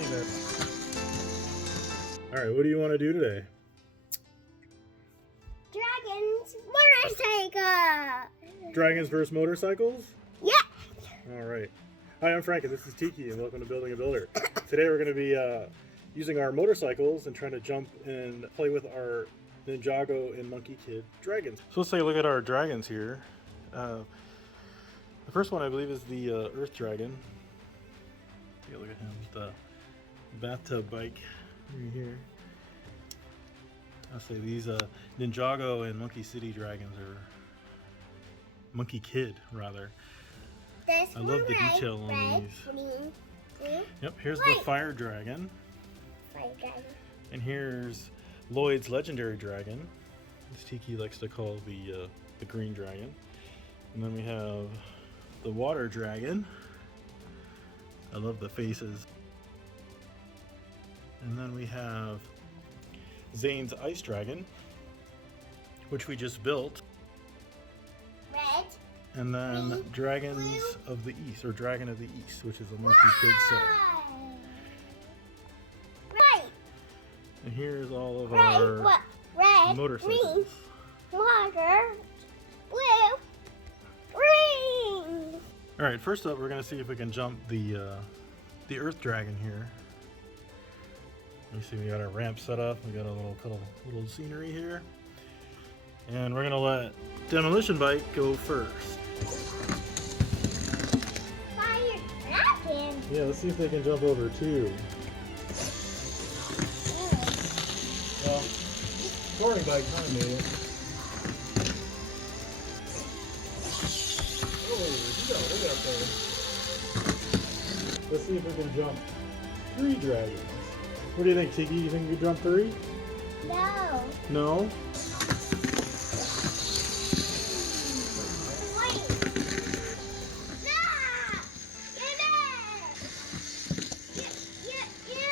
teddy bear. Alright, what do you want to do today? Dragons motorcycle! Dragons versus motorcycles? Yeah! Alright. Hi, I'm Frank and this is TIki and welcome to Building a Builder. Today we're going to be using our motorcycles and trying to jump and play with our Ninjago and Monkey Kid dragons. So let's take a look at our dragons here. The first one I believe is the Earth Dragon. Take a look at him with the bathtub bike right here. I'll say these Ninjago and Monkey City dragons, or Monkey Kid rather. I love the detail on these. Green, yep, here's the Fire Dragon. Fire Dragon. And here's Lloyd's legendary dragon. This TIki likes to call the green dragon. And then we have the Water Dragon. I love the faces. And then we have Zane's Ice Dragon, which we just built. Red. And then Dragons of the East, or Dragon of the East, which is a Monkey Kid set. Right. And here's all of our red, motorcycles. Green, water, blue, green. All right, first up, we're gonna see if we can jump the Earth Dragon here. You see, we got our ramp set up. We got a little scenery here, and we're gonna let Demolition Bike go first. Fire Dragon. Yeah, let's see if they can jump over too. Well, touring bike kind of made it. Oh, you go, look up there. Let's see if we can jump 3 dragons. What do you think, TIki? You think you can jump 3? No. No? Wait. No! Get it! Get it! You did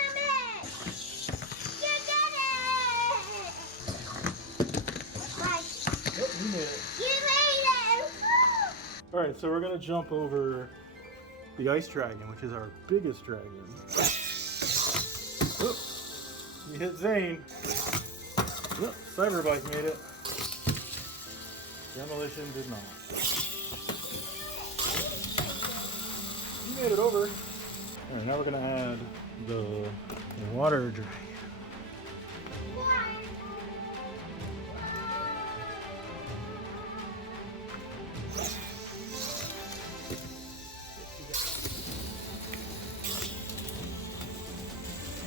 it! Right. Oh, you made it. You made it! Alright, so we're going to jump over the Ice Dragon, which is our biggest dragon. Oh, you hit Zane. Oh, Cyberbike made it. Demolition did not. You made it over. Alright, now we're going to add the Water Dragon.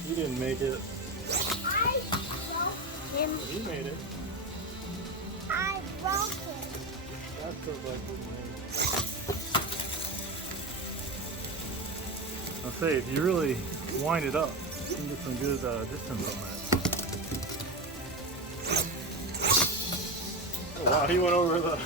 You didn't make it. I broke him. You made it. I broke him. That's so like you made it. I'll say, if you really wind it up, you can get some good distance on that. Oh wow, he went over the